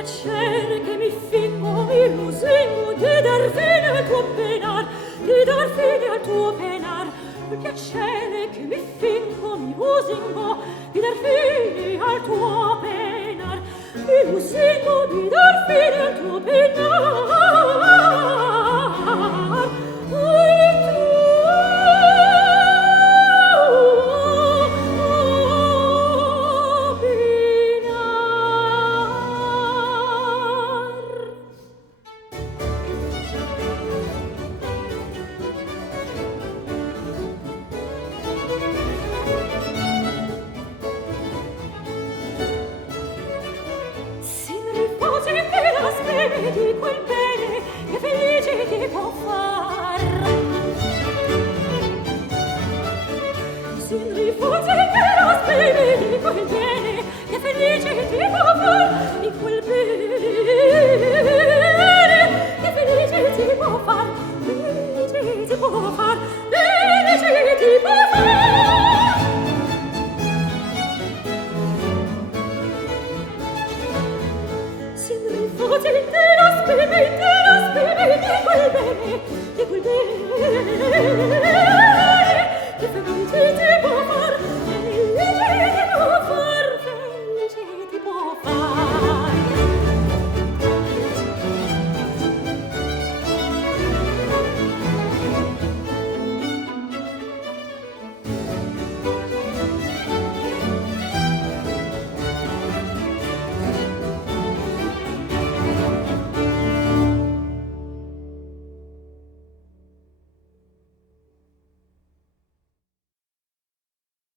piacere che mi fingo, mi lusingo di dar fine al tuo penar, di dar fine al tuo penar. Il piacere che mi fingo, mi lusingo di dar fine al tuo penar, mi lusingo di dar fine al tuo penar. Di quel bene che felice ti può far. Si rifugi che la speme di quel bene che felice ti può far, di quel bene che felice ti può far, felice ti può far, felice ti può far. Si rifugi che la speme di quel bene